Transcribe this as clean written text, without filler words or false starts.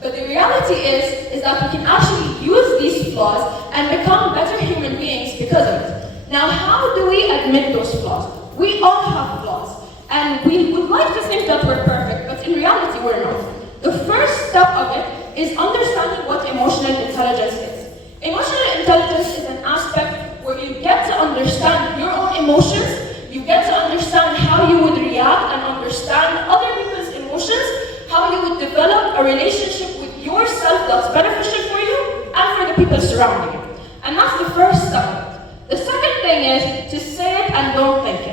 But the reality is that we can actually use these flaws and become better human beings because of it. Now, how do we admit those flaws? We all have flaws, and we would like to think that we're perfect, but in reality, we're not. The first step of it is understanding what emotional intelligence is. Emotional intelligence is an aspect where you get to understand your own emotions, you get to understand how you would react and understand other people's emotions, how you would develop a relationship with yourself that's beneficial for you and for the people surrounding you. And that's the first step. The second thing is to say it and don't think